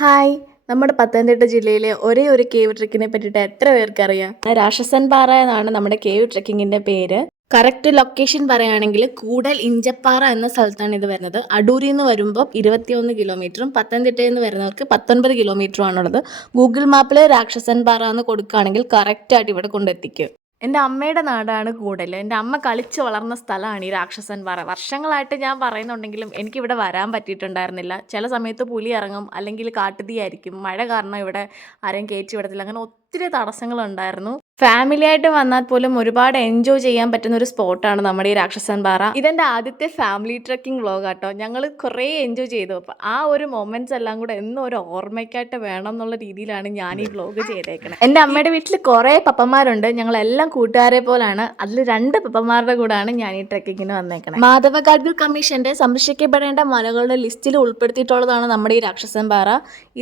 Hi, നമ്മുടെ പത്തനംതിട്ട ജില്ലയിലെ ഒരേ ഒരു കേവ് ട്രെക്കിനെ പറ്റിയിട്ട് എത്ര പേർക്കറിയാം? രാക്ഷസൻ പാറ എന്നാണ് നമ്മുടെ കേവ് ട്രെക്കിങ്ങിന്റെ പേര്. കറക്റ്റ് ലൊക്കേഷൻ പറയുകയാണെങ്കിൽ കൂടൽ ഇഞ്ചപ്പാറ എന്ന സ്ഥലത്താണ് ഇത് വരുന്നത്. അടൂരിൽ നിന്ന് വരുമ്പോൾ 21 കിലോമീറ്ററും പത്തനംതിട്ടയിൽ നിന്ന് വരുന്നവർക്ക് 19 കിലോമീറ്ററും ആണുള്ളത്. ഗൂഗിൾ മാപ്പിൽ രാക്ഷസൻ പാറ എന്ന് കൊടുക്കുകയാണെങ്കിൽ കറക്റ്റായിട്ട് ഇവിടെ കൊണ്ടെത്തിക്കും. എൻ്റെ അമ്മയുടെ നാടാണ് കൂടൽ. എൻ്റെ അമ്മ കളിച്ച് വളർന്ന സ്ഥലമാണ് ഈ രാക്ഷസൻ പാറ. വർഷങ്ങളായിട്ട് ഞാൻ പറയുന്നുണ്ടെങ്കിലും എനിക്കിവിടെ വരാൻ പറ്റിയിട്ടുണ്ടായിരുന്നില്ല. ചില സമയത്ത് പുലി ഇറങ്ങും, അല്ലെങ്കിൽ കാട്ടുതീയായിരിക്കും. മഴ കാരണം ഇവിടെ ആരെയും കയറ്റി വിടത്തില്ല. അങ്ങനെ ഒത്തിരി തടസ്സങ്ങളുണ്ടായിരുന്നു. ഫാമിലി ആയിട്ട് വന്നാൽ പോലും ഒരുപാട് എൻജോയ് ചെയ്യാൻ പറ്റുന്ന ഒരു സ്പോട്ടാണ് നമ്മുടെ ഈ രാക്ഷസൻ പാറ. ഇതെൻ്റെ ആദ്യത്തെ ഫാമിലി ട്രെക്കിംഗ് വ്ലോഗ് ആട്ടോ. ഞങ്ങൾ കുറേ എൻജോയ് ചെയ്തു. അപ്പം ആ ഒരു മൊമെന്റ്സ് എല്ലാം കൂടെ എന്നും ഒരു ഓർമ്മയ്ക്കായിട്ട് വേണം എന്നുള്ള രീതിയിലാണ് ഞാൻ ഈ വ്ലോഗ് ചെയ്തേക്കുന്നത്. എൻ്റെ അമ്മയുടെ വീട്ടിൽ കുറേ പപ്പന്മാരുണ്ട്. ഞങ്ങളെല്ലാം കൂട്ടുകാരെ പോലാണ്. അതിൽ 2 പപ്പന്മാരുടെ കൂടെയാണ് ഞാൻ ഈ ട്രെക്കിങ്ങിന് വന്നേക്കുന്നത്. മാധവ ഗാഡ്ഗിൽ കമ്മീഷന്റെ സംരക്ഷിക്കപ്പെടേണ്ട മലകളുടെ ലിസ്റ്റിൽ ഉൾപ്പെടുത്തിയിട്ടുള്ളതാണ് നമ്മുടെ ഈ രാക്ഷസൻ പാറ.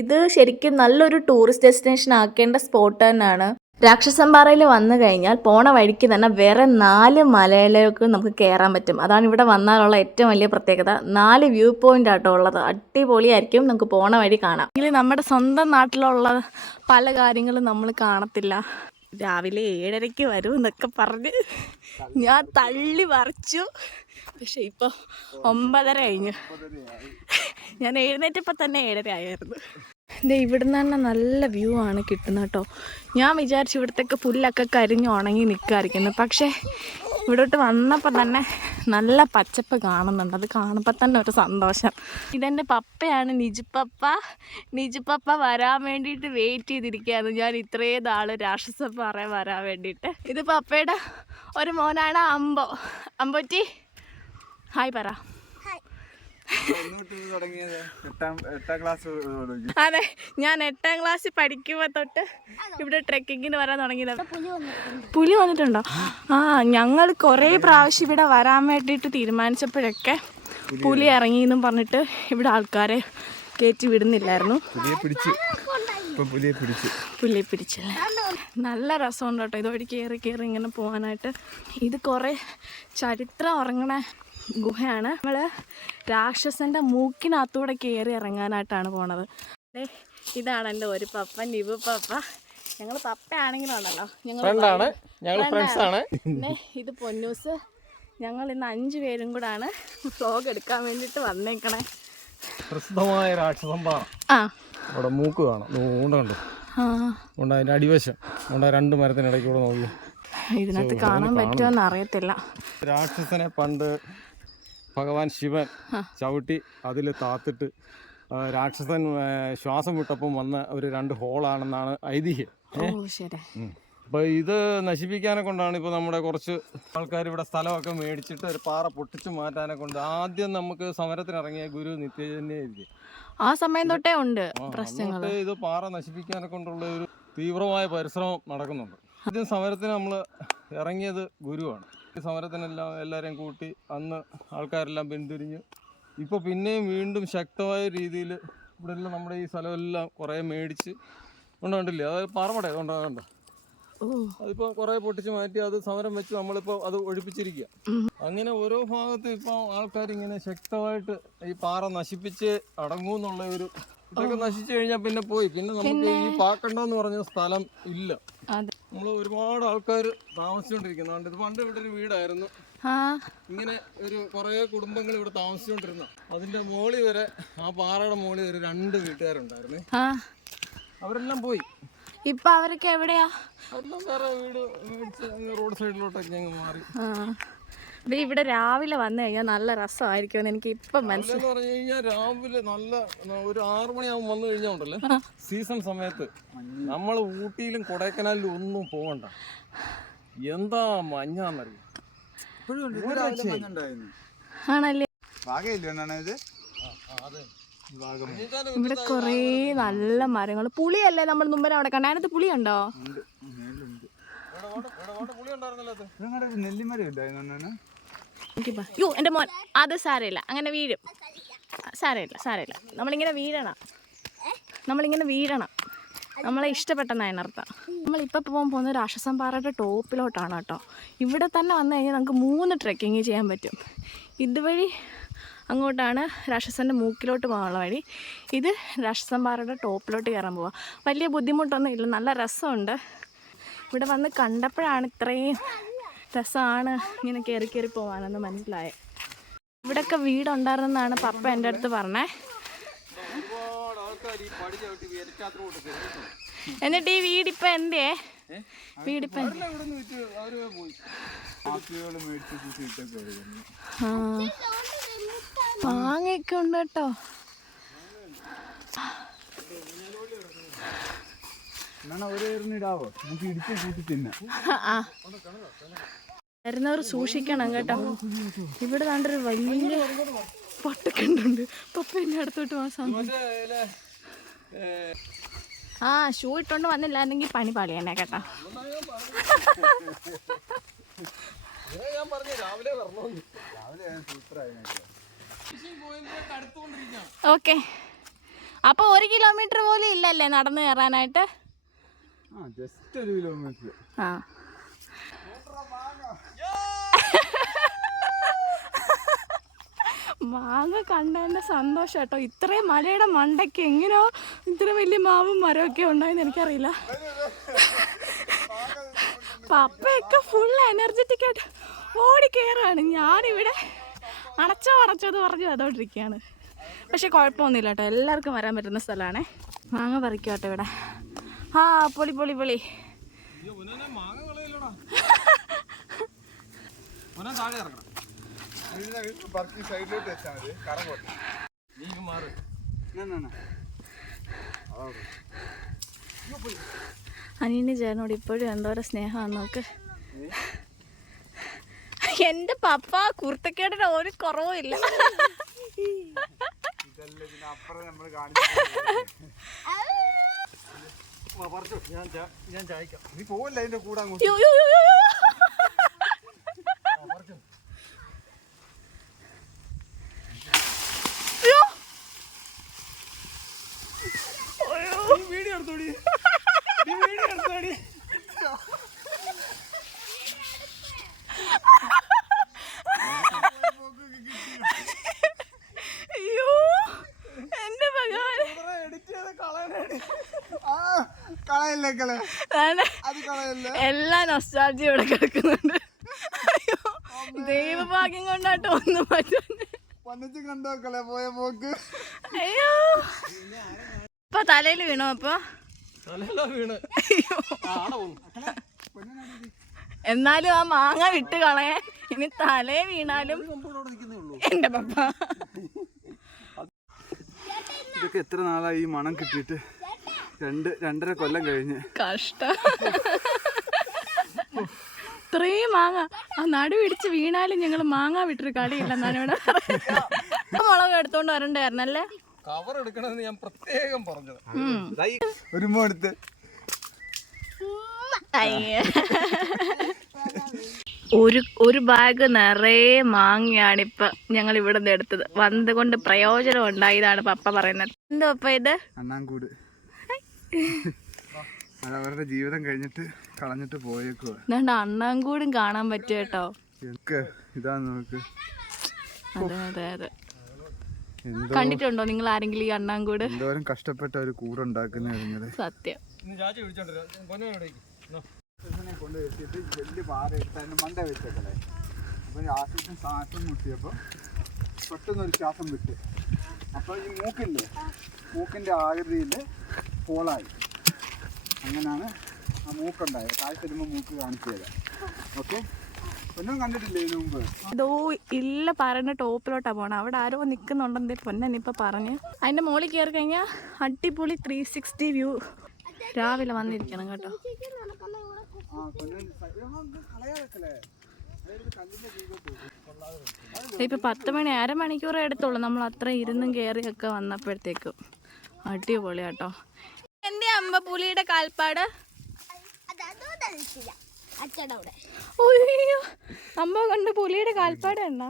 ഇത് ശരിക്കും നല്ലൊരു ടൂറിസ്റ്റ് ഡെസ്റ്റിനേഷൻ ആക്കേണ്ട സ്പോട്ട് തന്നെയാണ്. രാക്ഷസൻ പാറയിൽ വന്നു കഴിഞ്ഞാൽ പോണ വഴിക്ക് തന്നെ വേറെ 4 മലയിലേക്ക് നമുക്ക് കയറാൻ പറ്റും. അതാണ് ഇവിടെ വന്നാലുള്ള ഏറ്റവും വലിയ പ്രത്യേകത. 4 വ്യൂ പോയിന്റ് ആട്ടോ ഉള്ളത്. അടിപൊളിയായിരിക്കും. നമുക്ക് പോണ വഴി കാണാം. എങ്കിൽ നമ്മുടെ സ്വന്തം നാട്ടിലുള്ള പല കാര്യങ്ങളും നമ്മൾ കാണത്തില്ല. രാവിലെ 7:30 വരും എന്നൊക്കെ പറഞ്ഞ് ഞാൻ തള്ളി പറിച്ചു. പക്ഷെ ഇപ്പോൾ 9:30 കഴിഞ്ഞു. ഞാൻ എഴുന്നേറ്റപ്പോൾ തന്നെ 7:30 ആയിരുന്നു. ഇവിടുന്ന് തന്നെ നല്ല വ്യൂ ആണ് കിട്ടുന്നത് കേട്ടോ. ഞാൻ വിചാരിച്ചു ഇവിടത്തേക്ക് പുല്ലൊക്കെ കരിഞ്ഞ് ഉണങ്ങി നിൽക്കാതിരിക്കുന്നത്. പക്ഷേ ഇവിടോട്ട് വന്നപ്പോൾ തന്നെ നല്ല പച്ചപ്പ് കാണുന്നുണ്ട്. അത് കാണുമ്പോൾ തന്നെ ഒരു സന്തോഷം. ഇതെൻ്റെ പപ്പയാണ്, നിജുപ്പപ്പ വരാൻ വേണ്ടിയിട്ട് വെയിറ്റ് ചെയ്തിരിക്കുകയാണ്. ഞാൻ ഇത്രയും നാൾ രാക്ഷസൻ പാറ വരാൻ വേണ്ടിയിട്ട്. ഇത് പപ്പയുടെ ഒരു മോനാണ് അമ്പോറ്റി. ഹായ് പറ. അതെ, ഞാൻ 8ാം ക്ലാസ്സിൽ പഠിക്കുമ്പോൾ തൊട്ട് ഇവിടെ ട്രെക്കിങ്ങിന് വരാൻ തുടങ്ങിയത്. പുലി വന്നിട്ടുണ്ടോ? ഞങ്ങൾ കുറേ പ്രാവശ്യം ഇവിടെ വരാൻ വേണ്ടിയിട്ട് തീരുമാനിച്ചപ്പോഴൊക്കെ പുലി ഇറങ്ങിയെന്നും പറഞ്ഞിട്ട് ഇവിടെ ആൾക്കാരെ കയറ്റി വിടുന്നില്ലായിരുന്നു. പുലിയെ പിടിച്ചല്ലേ. നല്ല രസമുണ്ട് കേട്ടോ ഇതുവഴി കയറി ഇങ്ങനെ പോകാനായിട്ട്. ഇത് കുറേ ചരിത്രം ഉറങ്ങണ ഗുഹയാണ്. നമ്മൾ രാക്ഷസൻ്റെ മൂക്കിനകത്തൂടെ കയറി ഇറങ്ങാനായിട്ടാണ് പോണത്. ഇതാണ് എൻ്റെ ഒരു പപ്പ, നിബു പപ്പ. ഞങ്ങൾ പപ്പയാണെങ്കിലുണ്ടല്ലോ പിന്നെ ഇത് പൊന്നൂസ്. ഞങ്ങൾ ഇന്ന് 5 പേരും കൂടാണ് വ്ലോഗ് എടുക്കാൻ വേണ്ടിയിട്ട് വന്നേക്കണേ. പ്രസിദ്ധമായ രാക്ഷസൻ പാറ. അവിടെ മൂക്ക് കാണാം. കണ്ടോ അതിൻ്റെ അടിവശം 2 മരത്തിനിടയ്ക്കൂടെ നോക്കി. ഇതിനകത്ത് കാണാൻ പറ്റുമെന്ന് അറിയത്തില്ല. രാക്ഷസനെ പണ്ട് ഭഗവാൻ ശിവൻ ചവിട്ടി അതിൽ താത്തിട്ട് രാക്ഷസൻ ശ്വാസം വിട്ടപ്പം വന്ന ഒരു 2 ഹോളാണെന്നാണ് ഐതിഹ്യം. അപ്പോൾ ഇത് നശിപ്പിക്കാനെ കൊണ്ടാണ് ഇപ്പോൾ നമ്മുടെ കുറച്ച് ആൾക്കാർ ഇവിടെ സ്ഥലമൊക്കെ മേടിച്ചിട്ട് ഒരു പാറ പൊട്ടിച്ച് മാറ്റാനെ കൊണ്ട് ആദ്യം നമുക്ക് സമരത്തിനിറങ്ങിയ ഗുരു നിത്യജന്യായിരിക്കും. ആ സമയം തൊട്ടേ ഉണ്ട് പ്രശ്നങ്ങൾ. ഇത് പാറ നശിപ്പിക്കാനെ കൊണ്ടുള്ള ഒരു തീവ്രമായ പരിശ്രമം നടക്കുന്നുണ്ട്. ആദ്യം സമരത്തിന് നമ്മൾ ഇറങ്ങിയത് ഗുരുവാണ്. ഈ സമരത്തിനെല്ലാം എല്ലാവരെയും കൂട്ടി അന്ന് ആൾക്കാരെല്ലാം പിന്തിരിഞ്ഞ് ഇപ്പോൾ പിന്നെയും വീണ്ടും ശക്തമായ രീതിയിൽ ഇവിടെ എല്ലാം നമ്മുടെ ഈ സ്ഥലമെല്ലാം കുറേ മേടിച്ച് കൊണ്ടുകൊണ്ടില്ലേ. അതായത് പാറമട കൊണ്ടുപോകണ്ട. അതിപ്പോൾ കുറേ പൊട്ടിച്ച് മാറ്റി അത് സമരം വെച്ച് നമ്മളിപ്പോൾ അത് ഒഴിപ്പിച്ചിരിക്കുക. അങ്ങനെ ഓരോ ഭാഗത്തും ഇപ്പോൾ ആൾക്കാരിങ്ങനെ ശക്തമായിട്ട് ഈ പാറ നശിപ്പിച്ച് അടങ്ങൂന്നുള്ള ഒരു ഇതൊക്കെ നശിച്ചു കഴിഞ്ഞാൽ പിന്നെ പോയി. പിന്നെ നമുക്ക് ഈ പാക്കണ്ടെന്ന് പറഞ്ഞ സ്ഥലം ഇല്ല. നമ്മൾ ഒരുപാട് ആൾക്കാർ താമസിച്ചുകൊണ്ടിരിക്കുന്നുണ്ട്. ഇത് പണ്ട് ഇവിടെ ഒരു വീടായിരുന്നു. ഇങ്ങനെ ഒരു കുറേ കുടുംബങ്ങൾ ഇവിടെ താമസിച്ചുകൊണ്ടിരുന്ന. അതിന്റെ മോളി വരെ ആ പാറയുടെ മോളി ഒരു 2 വീട്ടുകാരുണ്ടായിരുന്നു. അവരെല്ലാം പോയി. ഇപ്പൊ അവരൊക്കെ എവിടെയാ? അവരെല്ലാം വേറെ വീട് മേടിച്ച് റോഡ് സൈഡിലോട്ടൊക്കെ ഞങ്ങൾ മാറി. ഇവിടെ രാവിലെ വന്നു കഴിഞ്ഞാൽ നല്ല രസമായിരിക്കും എനിക്ക് ഇപ്പം മനസ്സിലായി. പറഞ്ഞു കഴിഞ്ഞാൽ രാവിലെ നല്ല ഒരു 6 മണിയാകുമ്പോൾ വന്നു കഴിഞ്ഞാൽ ഉണ്ടല്ലോ, സീസൺ സമയത്ത് നമ്മൾ ഊട്ടിയിലും കൊടൈക്കനാലിലും ഒന്നും പോകണ്ട. എന്താ മഞ്ഞാന്നറിയാം. ആണല്ലേ. ഇവിടെ കുറേ നല്ല മരങ്ങൾ. പുളിയല്ലേ നമ്മൾ മുമ്പേ അവിടെ കണ്ട? അതിനകത്ത് പുളിയുണ്ടോ? യോ എൻ്റെ മോൻ, അത് സാരമില്ല, അങ്ങനെ വീഴും. സാരമില്ല. നമ്മളിങ്ങനെ വീഴണം. നമ്മളെ ഇഷ്ടപ്പെട്ടെന്നാണ് അതിനർത്ഥം. നമ്മളിപ്പോൾ പോകാൻ പോകുന്നത് രാക്ഷസൻ പാറയുടെ ടോപ്പിലോട്ടാണ് കേട്ടോ. ഇവിടെ തന്നെ വന്നു കഴിഞ്ഞാൽ നമുക്ക് 3 ട്രെക്കിങ് ചെയ്യാൻ പറ്റും. ഇതുവഴി അങ്ങോട്ടാണ് രാക്ഷസൻ്റെ മൂക്കിലോട്ട് പോകാനുള്ള വഴി. ഇത് രാക്ഷസൻ പാറയുടെ ടോപ്പിലോട്ട് കയറാൻ പോവാം. വലിയ ബുദ്ധിമുട്ടൊന്നും ഇല്ല, നല്ല രസമുണ്ട്. ഇവിടെ വന്ന് കണ്ടപ്പോഴാണ് ഇത്രയും രസമാണ് ഇങ്ങനെ കയറി കയറി പോകാനെന്ന് മനസ്സിലായത്. ഇവിടെയൊക്കെ വീടുണ്ടായിരുന്നെന്നാണ് പപ്പ എൻ്റെ അടുത്ത് പറഞ്ഞേ. എന്നിട്ട് ഈ വീടിപ്പോൾ എന്തേ? വീടിപ്പം മാങ്ങയൊക്കെ ഉണ്ട് കേട്ടോ. വരുന്നവർ സൂക്ഷിക്കണം കേട്ടോ. ഇവിടെ കണ്ടൊരു വലിയ പൊട്ടക്കണ്ടുണ്ട്. പപ്പ എന്നെ അടുത്തോട്ട് പോകാൻ ഷൂ ഇട്ടോണ്ട് വന്നില്ലായിരുന്നെങ്കിൽ പണി പാളിയന്നെ കേട്ടോ. ഓക്കെ, അപ്പൊ 1 കിലോമീറ്റർ പോലും ഇല്ലല്ലേ നടന്നു കയറാനായിട്ട്? ആ മാങ്ങ കണ്ടതിൻ്റെ സന്തോഷം കേട്ടോ. ഇത്രയും മലയുടെ മണ്ടയ്ക്ക് എങ്ങനെയോ ഇത്ര വലിയ മാവും മരമൊക്കെ ഉണ്ടായെന്ന് എനിക്കറിയില്ല. പപ്പയൊക്കെ ഫുൾ എനർജറ്റിക് ആയിട്ട് ഓടി കയറാണ്. ഞാനിവിടെ അടച്ചത് പറഞ്ഞു അതോണ്ടിരിക്കുകയാണ്. പക്ഷെ കുഴപ്പമൊന്നുമില്ല കേട്ടോ, എല്ലാവർക്കും വരാൻ പറ്റുന്ന സ്ഥലമാണേ. മാങ്ങ പറിക്കും കേട്ടോ ഇവിടെ. പൊളി പൊളി പൊളി. അനിയന് ചേട്ടനോട് ഇപ്പോഴും എന്തോരം സ്നേഹമാണ് നോക്ക്. എന്റെ പപ്പ കുർത്തക്കേടിന് ഒരു കുറവും ഇല്ല. എല്ലാ നൊസ്റ്റാൾജിയും ഇവിടെ കിടക്കുന്നുണ്ട്. അയ്യോ, ദൈവഭാഗ്യം കൊണ്ടാട്ടോ ഒന്നും പറ്റുന്നു. അയ്യോ, ഇപ്പൊ തലയിൽ വീണോ? അപ്പൊ എന്നാലും ആ മാങ്ങ വിട്ട് കളയാൻ. ഇനി തലേ വീണാലും എന്റെ പപ്പ. ഇതൊക്കെ എത്ര നാളായി ഈ മണം കിട്ടിയിട്ട്? 2.5 കൊല്ലം കഴിഞ്ഞ്. കഷ്ടം. ഇത്രയും മാങ്ങ ആ നടു പിടിച്ച് വീണാലും ഞങ്ങൾ മാങ്ങ വിട്ടൊരു കളിയില്ലെന്നാണ് ഇവിടെ. മുളക് എടുത്തോണ്ട് വരണ്ടായിരുന്നല്ലേ? കവർ എടുക്കണമെന്ന് ഞാൻ പ്രത്യേകം പറഞ്ഞത്. ഒരു മോടുത്ത് ഒരു ബാഗ് നിറയെ മാങ്ങയാണ് ഇപ്പൊ ഞങ്ങൾ ഇവിടെ നിന്ന് എടുത്തത്. വന്നത് കൊണ്ട് പ്രയോജനം ഉണ്ടായതാണ് പപ്പ പറയുന്നത്. എന്താ പപ്പ ഇത്? അണ്ണാങ്കൂട്. അവരുടെ ജീവിതം കഴിഞ്ഞിട്ട് കളഞ്ഞിട്ട് പോയേക്കുവാ. അണ്ണാങ്കൂടും കാണാൻ പറ്റും കേട്ടോ. ഇതാ നോക്ക്. അതെ അതെ അതെ. കണ്ടിട്ടുണ്ടോ നിങ്ങൾ ആരെങ്കിലും ഈ അണ്ണാങ്കൂട്? എന്തോരം കഷ്ടപ്പെട്ട ഒരു കൂടുണ്ടാക്കുന്ന സത്യം. കൊണ്ട് വെച്ചിട്ട് വലിയ പാറ എടുത്ത് അതിൻ്റെ മണ്ട വെച്ചേക്കണേ. അപ്പം ആശ്വാസം ശ്വാസം മുട്ടിയപ്പോൾ പെട്ടെന്നൊരു ശ്വാസം വിട്ട്. അപ്പോൾ ഈ മൂക്കിൻ്റെ ആകൃതിയിൽ പോളായി. അങ്ങനെയാണ് ആ മൂക്കുണ്ടായത്. താഴെ തരുമ്പോൾ മൂക്ക് കാണിച്ചു തരാം. ഓക്കെ, പൊന്നും കണ്ടിട്ടില്ലേ ഇതിനു മുമ്പ്? ഇതോ ഇല്ല പറഞ്ഞ ടോപ്പിലോട്ടാ പോണം. അവിടെ ആരോ നിൽക്കുന്നുണ്ടെന്നേ പൊന്നിപ്പോൾ പറഞ്ഞ്. അതിൻ്റെ മുകളിൽ കയറി കഴിഞ്ഞാൽ അടിപൊളി 360 വ്യൂ. രാവിലെ വന്നിരിക്കണം കേട്ടോ. ഇപ്പൊ 10 മണി, അരമണിക്കൂറേ എടുത്തോളൂ നമ്മൾ അത്ര ഇരുന്നും കയറിയൊക്കെ വന്നപ്പോഴത്തേക്കും. അടിപൊളി കേട്ടോ. എന്റെ അമ്മ പുലിയുടെ കാൽപ്പാട്. അയ്യോ, അമ്മ കണ്ട് പുലിയുടെ കാൽപ്പാട് ഉണ്ടോ?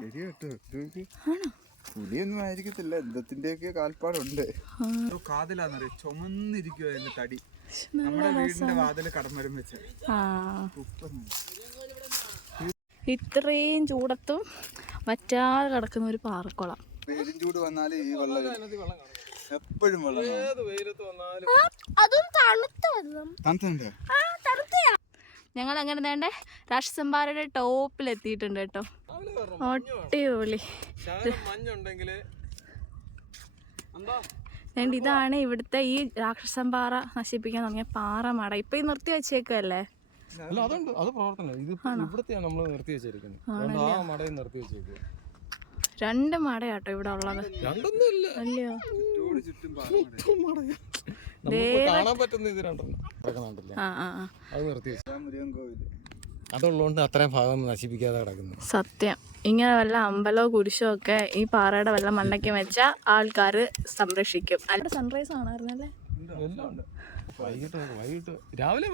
പുലിയൊന്നും ആയിരിക്കത്തില്ല, എന്തൊക്കെ കാൽപ്പാടുണ്ട്. കാതിലാന്നറിയ ചുമന്നിരിക്കുവോ അതിന്റെ തടി. നമ്മുടെ വീടിന്റെ വാതില് കടമരം വെച്ച്. ഇത്രയും ചൂടത്തും വറ്റാതെ കിടക്കുന്ന ഒരു പാറക്കുളം. വെയിലും ചൂട് വന്നാലും ഈ വെള്ളം അതിനകത്ത് വെള്ളം കാണും. എപ്പോഴും വെള്ളം ഏത് വെയിലത്ത് വന്നാലും അതും തണുത്ത വെള്ളം. തണുത്തുണ്ട്. ഞങ്ങൾ അങ്ങനെ വേണ്ടേ രാക്ഷസമ്പാറയുടെ ടോപ്പിൽ എത്തിയിട്ടുണ്ട് കേട്ടോ. രാവിലെ വരണം, മഞ്ഞ് വേണം. അടിപൊളി. ശകലം മഞ്ഞുണ്ടെങ്കിൽ എന്താ അതുകൊണ്ട് ഇതാണ് ഇവിടുത്തെ ഈ രാക്ഷസമ്പാറ നശിപ്പിക്കാൻ തുടങ്ങിയ പാറമട. ഇപ്പൊ ഈ നിർത്തി വെച്ചേക്കല്ലേ? അല്ല അതുണ്ട്, അത് പ്രവർത്തനം. ഇത് ഇവിടത്തെയാണ് നമ്മൾ നിർത്തി വെച്ചിരിക്കുന്നത്. ആ മടയും നിർത്തി വെച്ചേക്കുക. 2 മടയാട്ടോ ഇവിടെ ഉള്ളത്. രണ്ടൊന്നും ഇല്ല, അല്ലയോ? ചുറ്റും കാണാൻ പറ്റുന്ന ഇത് രണ്ടെണ്ണം കിടക്കുന്നുണ്ടല്ലേ, അത് നിർത്തി വെച്ചു. മുരുകൻ കോവിൽ അതുള്ളതുകൊണ്ട് അത്രയും ഭാഗം നശിപ്പിക്കാതെ കിടക്കുന്നു. സത്യം. ഇങ്ങനെ വല്ല അമ്പലമോ കുരിശോ ഒക്കെ ഈ പാറയുടെ വല്ല മണ്ടയ്ക്ക് വെച്ചാൽ ആൾക്കാർ സംരക്ഷിക്കും. അല്ല സൺറൈസ് കാണാറുന്നല്ലേ? എല്ലാം ഉണ്ട്. വൈകിട്ട് രാവിലെ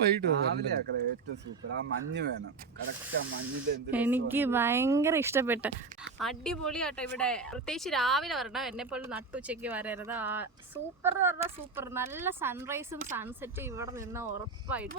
ഏറ്റവും സൂപ്പർ. ആ മഞ്ഞ് വേണം, കറക്റ്റ് ആ മഞ്ഞിന്റെ എനിക്ക് ഭയങ്കര ഇഷ്ടപ്പെട്ട അടിപൊളിയാട്ടോ ഇവിടെ. പ്രത്യേകിച്ച് രാവിലെ വരണം, എന്നെ പോലെ നട്ടുച്ചയ്ക്ക് വരരുത്. സൂപ്പർ എന്ന് പറഞ്ഞാൽ സൂപ്പർ. നല്ല സൺറൈസും സൺസെറ്റും ഇവിടെ നിന്ന് ഉറപ്പായിട്ട്.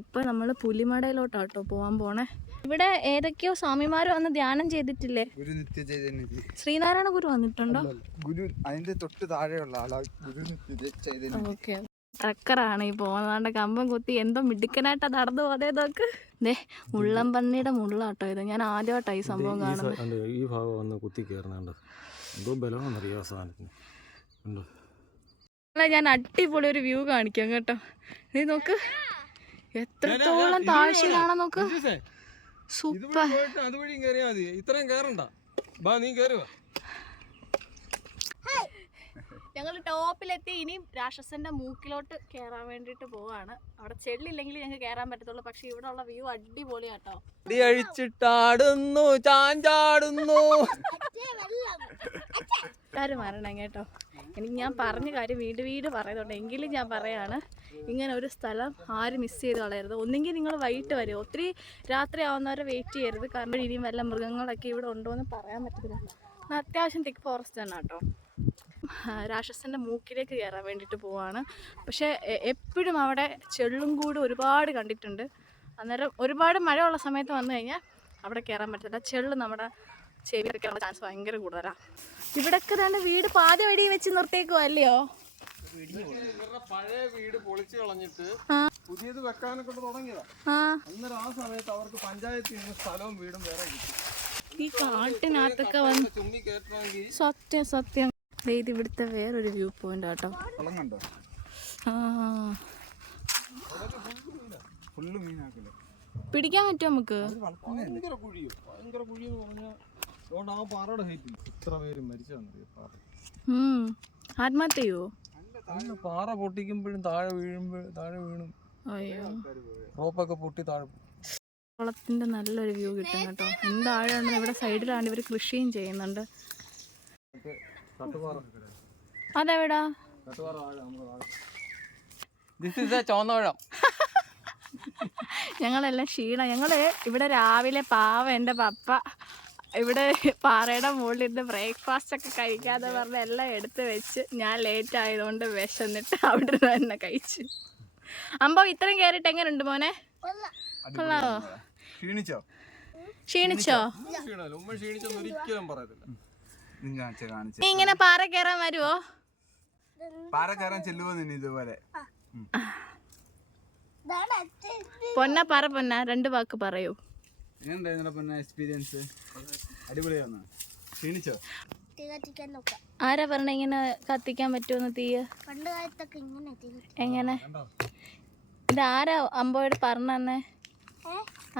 ഇപ്പൊ നമ്മള് പുലിമടയിലോട്ടാട്ടോ പോവാൻ പോണേ. ഇവിടെ ഏതൊക്കെയോ സ്വാമിമാര് വന്ന് ധ്യാനം ചെയ്തിട്ടില്ലേ? ഗുരു നിത്യചൈതന്യ ശ്രീനാരായണ ഗുരു വന്നിട്ടുണ്ടോ? ഗുരു അതിന്റെ തൊട്ട് താഴെയുള്ള ആളാ ഗുരു നിത്യചൈതന്യ. ഓക്കെ. ട്രക്കറാണ് ഈ പോകുന്നതാണ്ട് കമ്പം കുത്തി എന്തോ മിടുക്കനായിട്ടാ നടന്നു പോതേതൊക്കെ. ദേ മുള്ളംപന്നിയുടെ മുള്ളാട്ടോ ഇത്. ഞാൻ ആദ്യമായിട്ടാണ് ഈ സംഭവം കാണുന്നത്. ഈ ഭാഗം വന്ന് കുത്തി കയറുന്നുണ്ട്. എന്തോ ബലമാണെന്നറിയാം സാധനത്തിന്. ഞാൻ അടിപൊളി ഒരു വ്യൂ കാണിക്കാം കേട്ടോ. നീ നോക്ക് എത്രത്തോളം താഴ്ചയിലാണോ നോക്ക്. സൂപ്പർ. അതുവഴി കയറിയാ മതി, ഇത്രയും കയറണ്ട. ബാ നീ കയറുക. ഞങ്ങൾ ടോപ്പിലെത്തി. ഇനിയും രാക്ഷസന്റെ മൂക്കിലോട്ട് കയറാൻ വേണ്ടിട്ട് പോവാണ്. അവിടെ ചെള്ളില്ലെങ്കിൽ ഞങ്ങൾക്ക് കയറാൻ പറ്റത്തുള്ളൂ. പക്ഷെ ഇവിടെ ഉള്ള വ്യൂ അടിപൊളിയാട്ടോ. അഴിച്ചിട്ടാടുന്നു ചാഞ്ചാടുന്നു. എല്ലാവരും വരണം കേട്ടോ. എനിക്ക് ഞാൻ പറഞ്ഞ കാര്യം വീട് പറയുന്നുണ്ട്. എങ്കിലും ഞാൻ പറയാണ്, ഇങ്ങനെ ഒരു സ്ഥലം ആരും മിസ് ചെയ്ത് കളയരുത്. ഒന്നെങ്കിൽ നിങ്ങൾ വൈകിട്ട് വരും, ഒത്തിരി രാത്രി ആവുന്നവരെ വെയിറ്റ് ചെയ്യരുത്. കാരണം ഇനിയും വല്ല മൃഗങ്ങളൊക്കെ ഇവിടെ ഉണ്ടോ എന്ന് പറയാൻ പറ്റത്തില്ല. അത്യാവശ്യം തിക്ക് ഫോറസ്റ്റ് തന്നെ കേട്ടോ. രാക്ഷസൻ്റെ മൂക്കിലേക്ക് കയറാൻ വേണ്ടിയിട്ട് പോവാണ്. പക്ഷേ എപ്പോഴും അവിടെ ചെള്ളും കൂട് ഒരുപാട് കണ്ടിട്ടുണ്ട്. അന്നേരം ഒരുപാട് മഴയുള്ള സമയത്ത് വന്നു കഴിഞ്ഞാൽ അവിടെ കയറാൻ പറ്റില്ല. ചെള്ള് നമ്മുടെ ചെവിയൊക്കെയുള്ള ചാൻസ് ഭയങ്കര കൂടുതലാണ്. ഇവിടെയൊക്കെ തന്നെ വീട് പാതി വഴി വെച്ച് നിർത്തിയേക്കോ അല്ലയോ? പഴയ വീട് പൊളിച്ചു കളഞ്ഞിട്ട് പുതിയത് വെക്കാനൊക്കെ തുടങ്ങിയതാ. അന്നേരം ആ സമയത്ത് അവർക്ക് പഞ്ചായത്തിൽ നിന്ന് സ്ഥലവും വീടും വേറെ കിട്ടി. ഈ കാട്ടിനകത്തൊക്കെ വന്ന് ചുമ്മി കയറ്റണമെങ്കിൽ സത്യം ഇത് ഇവിടുത്തെ വേറൊരു വ്യൂ പോയിന്റ് ആട്ടോ. പിടിക്കാൻ പറ്റുമോ നമുക്ക്? ഭയങ്കര കുഴിയെന്ന് പറഞ്ഞാൽ അതുകൊണ്ട് ആ പാറയുടെ ഹൈറ്റ് ഇത്ര പേര് മരിച്ചതെന്നറിയോ? ആത്മഹത്യ ചെയ്യോ? പാറ പൊട്ടിക്കുമ്പോഴും താഴെ വീണും റോപ്പൊക്കെ പൊട്ടി താഴെ. കുളത്തിന്റെ നല്ലൊരു വ്യൂ കിട്ടും കേട്ടോ. എന്താഴാണ് ഇവിടെ സൈഡിലാണ് ഇവർ കൃഷിയും ചെയ്യുന്നുണ്ട്. അതെവിടാ? ചോന്നവഴം. ഞങ്ങളെല്ലാം ക്ഷീണം. ഞങ്ങള് ഇവിടെ രാവിലെ എൻ്റെ പപ്പ ഇവിടെ പാറയുടെ മുകളിലിരുന്ന് ബ്രേക്ക്ഫാസ്റ്റ് ഒക്കെ കഴിക്കാതെ പറഞ്ഞ് എല്ലാം എടുത്ത് വെച്ച് ഞാൻ ലേറ്റ് ആയതുകൊണ്ട് വിശന്നിട്ട് അവിടെ തന്നെ കഴിച്ചു. അമ്പോ ഇത്രയും കയറിയിട്ട് എങ്ങനെയുണ്ട് മോനെ? കൊള്ളാവോ? ക്ഷീണിച്ചോ? നീ ഇങ്ങനെ പാറ കയറാൻ വരുവോ? പാറ കയറാൻ ചെല്ലുവോ നിന്നെ ഇതുപോലെ? പൊന്ന 2 വാക്ക് പറയൂ. എക്സ്പീരിയൻസ് അടിപൊളിയാണ്. ക്ഷീണിച്ചോ? ആരാ പറഞ്ഞ ഇങ്ങനെ കത്തിക്കാൻ പറ്റുമെന്ന് തീയ? എങ്ങനെ? ഇത് ആരാ അമ്പോയോട് പറഞ്ഞു തന്നെ?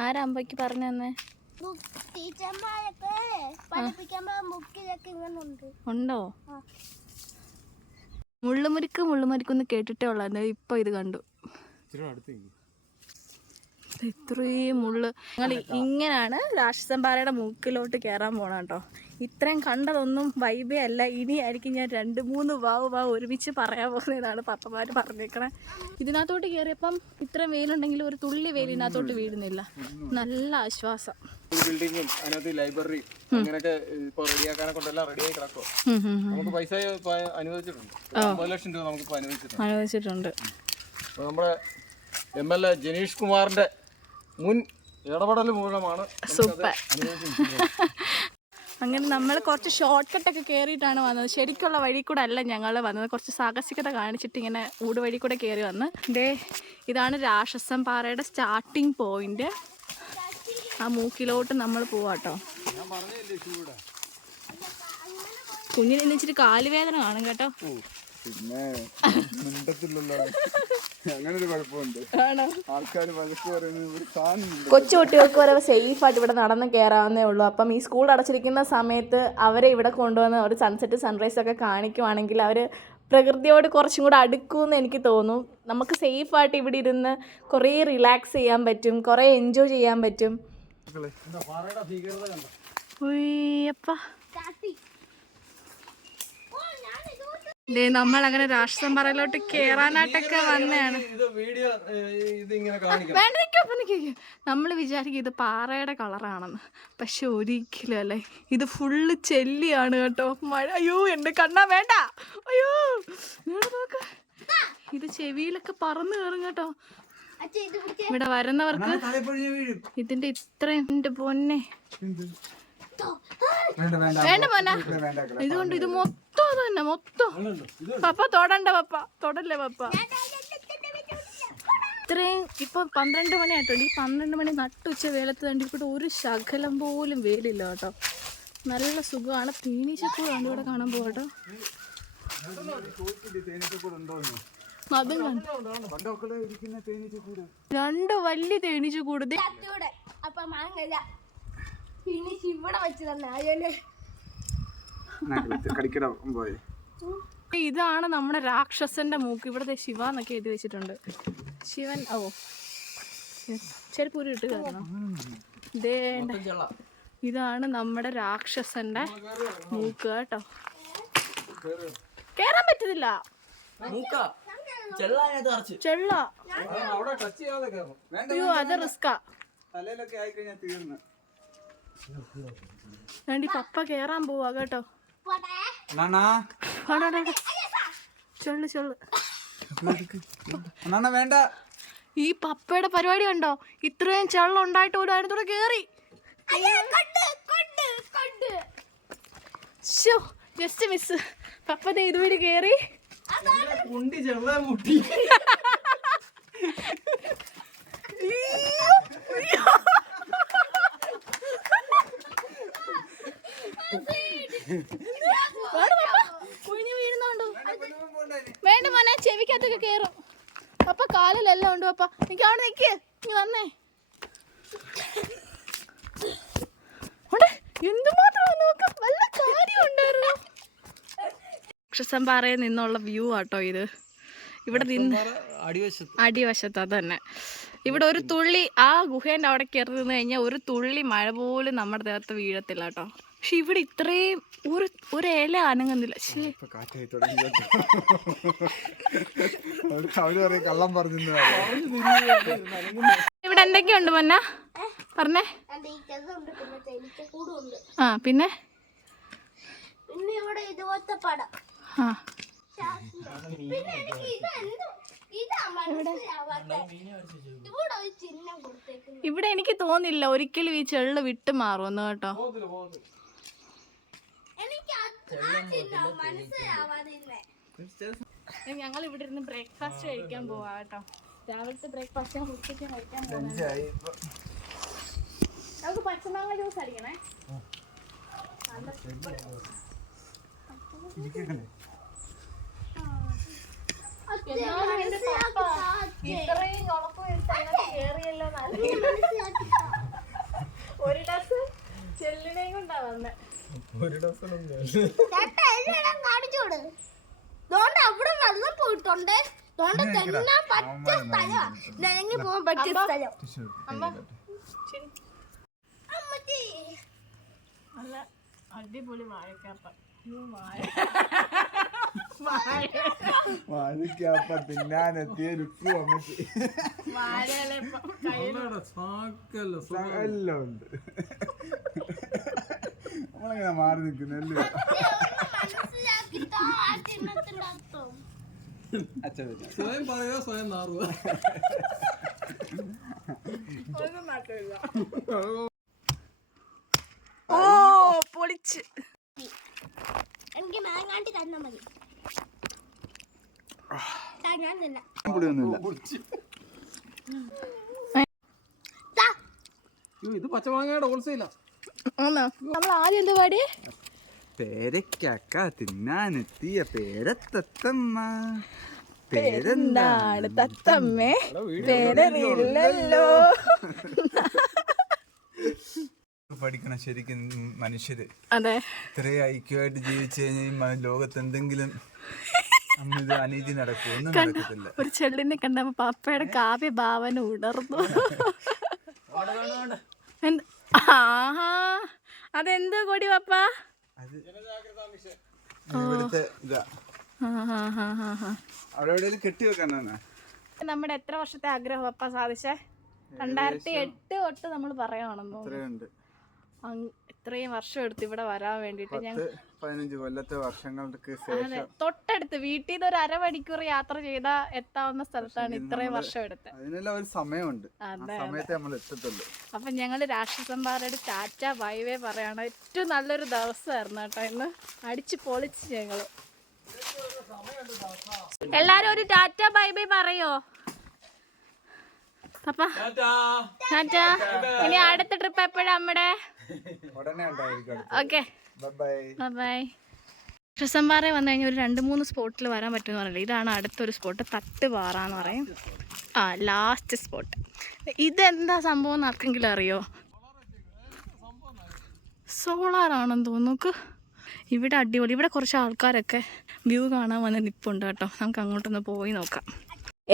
ആരാ അമ്പോയ്ക്ക് പറഞ്ഞു തന്നെ? ഉണ്ടോ? മുള്ളുമുരിക്കൊന്ന് കേട്ടിട്ടേ ഉള്ളു. ഇപ്പൊ ഇത് കണ്ടു. ഇത്രയും മുള്ള്. ഞങ്ങൾ ഇങ്ങനെയാണ് രാക്ഷസമ്പാറയുടെ മൂക്കിലോട്ട് കയറാൻ പോണം കേട്ടോ. ഇത്രയും കണ്ടതൊന്നും വൈബേ അല്ല. ഇനിയായിരിക്കും ഞാൻ 2-3 വാവ് ഒരുമിച്ച് പറയാൻ പോകുന്നതാണ് പപ്പമാര് പറഞ്ഞേക്കണേ. ഇതിനകത്തോട്ട് കയറിയപ്പം ഇത്രയും വെയിലുണ്ടെങ്കിലും ഒരു തുള്ളി വെയിൽ ഇതിനകത്തോട്ട് വീഴുന്നില്ല. നല്ല ആശ്വാസം. ബിൽഡിങ്ങും അതിനകത്ത് ലൈബ്രറി അങ്ങനെയൊക്കെ ഇപ്പൊ റെഡിയാക്കാനെ കൊണ്ടെല്ലാം റെഡിയായി കിടക്കും. നമുക്ക് പൈസ അനുവദിച്ചിട്ടുണ്ട്. 50 ലക്ഷം രൂപ നമുക്ക് അനുവദിച്ചിട്ടുണ്ട്. നമ്മുടെ MLA ജനീഷ് കുമാറിന്റെ മുൻ ഇടപെടൽ മൂലമാണ്. സൂപ്പർ. അങ്ങനെ നമ്മൾ കുറച്ച് ഷോർട്ട് കട്ടൊക്കെ കയറിയിട്ടാണ് വന്നത്. ശരിക്കുള്ള വഴി കൂടെ അല്ല ഞങ്ങൾ വന്നത്, കുറച്ച് സാഹസികത കാണിച്ചിട്ട് ഇങ്ങനെ ഊട് വഴി കൂടെ കയറി വന്ന്. ഇതാണ് രാക്ഷസൻ പാറയുടെ സ്റ്റാർട്ടിങ് പോയിന്റ്. ആ മൂക്കിലോട്ട് നമ്മൾ പോവാട്ടോ. കുഞ്ഞിന് ഇച്ചിരി കാലുവേദന കാണും കേട്ടോ. പിന്നെ അങ്ങനെ ഒരു കുഴപ്പമുണ്ട്. ആൾക്കാർ വഴക്ക് പറയുന്നത് ഒരു സാധനം. കൊച്ചു കുട്ടികൾക്ക് വരെ സേഫ് ആയിട്ട് ഇവിടെ നടന്ന് കയറാവുന്നേ ഉള്ളൂ. അപ്പം ഈ സ്കൂൾ അടച്ചിരിക്കുന്ന സമയത്ത് അവരെ ഇവിടെ കൊണ്ടുവന്ന് ഒരു സൺസെറ്റ് സൺറൈസ് ഒക്കെ കാണിക്കുവാണെങ്കിൽ അവർ പ്രകൃതിയോട് കുറച്ചും കൂടെ അടുക്കുമെന്ന് എനിക്ക് തോന്നും. നമുക്ക് സേഫായിട്ട് ഇവിടെ ഇരുന്ന് കുറേ റിലാക്സ് ചെയ്യാൻ പറ്റും, കുറേ എൻജോയ് ചെയ്യാൻ പറ്റും. നമ്മളങ്ങനെ രാഷ്ട്രം പറയലോട്ട് കേറാനായിട്ടൊക്കെ വന്നതാണ്. നമ്മൾ വിചാരിക്കും ഇത് പാറയുടെ കളറാണെന്ന്, പക്ഷെ ഒരിക്കലും അല്ലേ, ഇത് ഫുള്ള് ചെല്ലിയാണ് കേട്ടോ. മഴ, അയ്യോ എന്റെ കണ്ണാ വേണ്ട, അയ്യോ നോക്ക, ഇത് ചെവിയിലൊക്കെ പറന്ന് കയറും കേട്ടോ. ഇവിടെ വരുന്നവർക്ക് ഇതിന്റെ ഇത്രയും എന്റെ പൊന്നെ വേണ്ട മോന. ഇതുകൊണ്ട് ഇത് മൊത്തം അത് തന്നെ, മൊത്തം. പപ്പ തൊടണ്ട, പപ്പ തൊടല്ലേ പപ്പ. ഇത്രയും ഇപ്പൊ 12 മണിയായിട്ടുണ്ട്. ഈ 12 മണി നട്ടുച്ച വേലത്ത് കണ്ടിട്ട് ഒരു ശകലം പോലും വേലില്ല കേട്ടോ. നല്ല സുഖമാണ്. തേനീച്ചക്കൂടാണ് ഇവിടെ കാണാൻ പോകട്ടോ. അതും രണ്ട് വലിയ തേനീച്ചക്കൂട്. ഇതാണ് നമ്മുടെ രാക്ഷസന്റെ മൂക്ക്. ഇവിടത്തെ ശിവ എന്നൊക്കെ എഴുതി വെച്ചിട്ടുണ്ട്. ശിവൻ. ഓ ചെരുപ്പൂരി ഇട്ട് കയറണം. ഇതാണ് നമ്മുടെ രാക്ഷസന്റെ മൂക്ക് കേട്ടോ. കേറാൻ പറ്റത്തില്ല, ചെള്ള. അയ്യോ അത് റിസ്കാ. വേണ്ടി പപ്പ കേറാൻ പോവാ കേട്ടോ. ചൊള്ളു ചൊള്ളു. വേണ്ട. ഈ പപ്പയുടെ പരിപാടി കണ്ടോ, ഇത്രയും ചെള്ളം ഉണ്ടായിട്ട് ഒരു അതിനൂടെ കേറി. Just miss. പപ്പ ഇതുവരെ കേറി. വേണ്ട മോനെ, ചെവിക്കകത്തൊക്കെ കേറും. പപ്പ കാലിലെല്ലാം ഉണ്ട്. പപ്പ എനിക്ക് അവിടെ നിക്ക്, നീ വന്നേ. എന്തുമാത്രം നോക്കാം, വല്ല കാര്യം ഉണ്ടായിരുന്നു. രാക്ഷസൻ പാറയിൽ നിന്നുള്ള വ്യൂ ആട്ടോ ഇത്. ഇവിടെ നിന്ന് അടിവശത്ത് അത് തന്നെ. ഇവിടെ ഒരു തുള്ളി ആ ഗുഹേൻ്റെ അവിടെ കയറി നിന്ന് കഴിഞ്ഞാൽ ഒരു തുള്ളി മഴ പോലും നമ്മുടെ ദേഹത്ത് വീഴത്തില്ല കേട്ടോ. പക്ഷെ ഇവിടെ ഇത്രയും ഒരു ഇല അനങ്ങുന്നില്ല. ഇവിടെ എന്തൊക്കെയുണ്ട് പൊന്ന പറഞ്ഞേ? ആ പിന്നെ ആ ഇവിടെ എനിക്ക് തോന്നില്ല ഒരിക്കലും ഈ ചെള്ള് വിട്ട് മാറുമെന്ന് കേട്ടോ. ഞങ്ങൾ ഇവിടെ ഇരുന്ന് ബ്രേക്ക്ഫാസ്റ്റ് കഴിക്കാൻ പോവാ കേട്ടോ. രാവിലത്തെ ബ്രേക്ക്ഫാസ്റ്റ് ഉച്ചയ്ക്ക് കഴിക്കാൻ പോകുന്നത്. നമുക്ക് പച്ചമാങ്ങ ജ്യൂസ് അടിക്കണേ. ഒരു ഡസ് ചെല്ലിനെയും കൊണ്ടാ വന്നെ. അവിടെ വെള്ളം പോയിട്ടുണ്ട്. പോകാൻ പറ്റിയ സ്ഥലം. നല്ല അടിപൊളി വാഴക്കാപ്പ. വാഴക്കാപ്പ തിന്നാനെത്തിയ രുക്കു വന്നിട്ട് എല്ലാം ഉണ്ട്. നമ്മളിങ്ങനെ മാറി നിൽക്കുന്നല്ലേ. സ്വയം പറയുക, സ്വയം നാറുക. ഓ പൊളിച്ച്. എനിക്ക് മാങ്ങാണ്ടി തന്നാ മതി. ഞാൻ തിന്നാം. ഇത് പച്ചമാങ്ങയുടെ ഹോൾസെയിലാ. നമ്മൾ ആദ്യം എന്ത് പാടി? പേരക്കക്ക തിന്നാനെത്തിയ പേരത്തത്തമ്മ. പേരെന്താണ് തത്തമ്മേ? പേരറിയില്ലല്ലോ. പഠിക്കണം ശരിക്കും മനുഷ്യര്. അതെ, ഇത്രയും ഐക്യമായിട്ട് ജീവിച്ചു കഴിഞ്ഞാൽ ലോകത്ത് എന്തെങ്കിലും അനീതി നടക്കും, ഒന്നും നടക്കത്തില്ല. ഒരു ചെള്ളിനെ കണ്ടപ്പോ പപ്പയുടെ കാവ്യ ഭാവന ഉണർന്നു. ആഹാ, അതെന്ത് കൊടി പപ്പ? ഇവിടുത്തെ ഇതാ അവിടെ എവിടെയെങ്കിലും കെട്ടി വെക്കാനാ. നമ്മുടെ എത്ര വർഷത്തെ ആഗ്രഹം പപ്പ സാധിച്ചേ? 2008 തൊട്ട് നമ്മൾ പറയുവാണെന്ന് തോന്നുന്നു. ഇത്രയും വർഷം എടുത്ത് ഇവിടെ വരാൻ വേണ്ടിട്ട്. 15 കൊല്ലത്തെ വർഷങ്ങൾക്ക് അതെ, ശേഷം തൊട്ടടുത്ത് വീട്ടിൽ നിന്ന് ഒരു അരമണിക്കൂർ യാത്ര ചെയ്താൽ എത്താവുന്ന സ്ഥലത്താണ് ഇത്രയും വർഷം എടുത്ത്. അതിനെല്ലാം ഒരു സമയമുണ്ട്, ആ സമയത്തെ നമ്മൾ എത്തത്തുള്ളൂ. അപ്പം ഞങ്ങൾ രാക്ഷസന്മാരുടെ ടാറ്റ ബൈവേ പറയാണ്. ഏറ്റവും നല്ലൊരു ദിവസമായിരുന്നു കേട്ടോ ഇന്ന്. അടിച്ച് പൊളിച്ച് ഞങ്ങൾ എല്ലാരും ഒരു ടാറ്റ ബൈബൈ പറയോ പപ്പ? ടാറ്റ. ഇനി അടുത്ത ട്രിപ്പ് എപ്പോഴാ നമ്മുടെ? ഉടനെ ഉണ്ടായിരിക്കും. Okay, bye bye. രാക്ഷസൻപാറ വന്നു കഴിഞ്ഞാൽ ഒരു 2-3 സ്പോട്ടിൽ വരാൻ പറ്റുമെന്ന് പറയില്ല. ഇതാണ് അടുത്തൊരു സ്പോട്ട്, തട്ടുപാറ എന്ന് പറയും. Last spot. ഇതെന്താ സംഭവം എന്ന് ആർക്കെങ്കിലും അറിയോ? സോളാറാണെന്ന് തോന്നുന്നു. നോക്ക്, ഇവിടെ അടിപൊളി. ഇവിടെ കുറച്ച് ആൾക്കാരൊക്കെ വ്യൂ കാണാൻ വന്ന് നിൽപ്പുണ്ട് കേട്ടോ. നമുക്ക് അങ്ങോട്ടൊന്ന് പോയി നോക്കാം.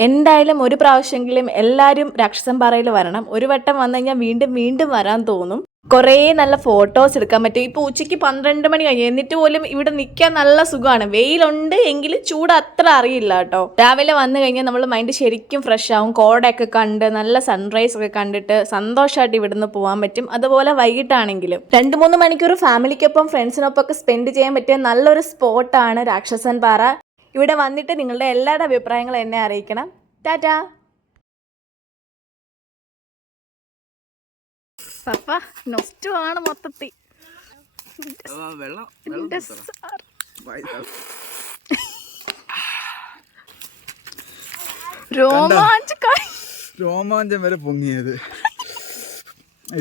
എന്തായാലും ഒരു പ്രാവശ്യമെങ്കിലും എല്ലാവരും രാക്ഷസൻപാറയിൽ വരണം. ഒരു വട്ടം വന്നു കഴിഞ്ഞാൽ വീണ്ടും വീണ്ടും വരാൻ തോന്നും. കുറേ നല്ല ഫോട്ടോസ് എടുക്കാൻ പറ്റും. ഇപ്പോൾ ഉച്ചയ്ക്ക് 12 മണി കഴിഞ്ഞു, എന്നിട്ട് പോലും ഇവിടെ നിൽക്കാൻ നല്ല സുഖമാണ്. വെയിലുണ്ട് എങ്കിലും ചൂട് അത്ര അറിയില്ല കേട്ടോ. രാവിലെ വന്നു കഴിഞ്ഞാൽ നമ്മൾ മൈൻഡ് ശരിക്കും ഫ്രഷ് ആവും. കോടയൊക്കെ കണ്ട് നല്ല സൺറൈസ് ഒക്കെ കണ്ടിട്ട് സന്തോഷമായിട്ട് ഇവിടുന്ന് പോകാൻ പറ്റും. അതുപോലെ വൈകിട്ടാണെങ്കിലും 2-3 മണിക്കൂർ ഫാമിലിക്കൊപ്പം ഫ്രണ്ട്സിനൊപ്പം ഒക്കെ സ്പെൻഡ് ചെയ്യാൻ പറ്റിയ നല്ലൊരു സ്പോട്ടാണ് രാക്ഷസൻപാറ. ഇവിടെ വന്നിട്ട് നിങ്ങളുടെ എല്ലാവരുടെ അഭിപ്രായങ്ങളും എന്നെ അറിയിക്കണം. ടാറ്റാ. പപ്പ നൊസ്റ്റു ആണ് മൊത്തത്തിൽ. രോമാഞ്ചം വരെ പൊങ്ങിയത്.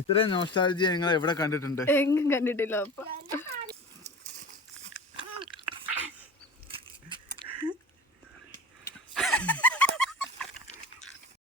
ഇത്രയും നോസ്റ്റാൾജിയ നിങ്ങൾ എവിടെ കണ്ടിട്ടുണ്ട്? എങ്ങും കണ്ടിട്ടില്ല പപ്പ.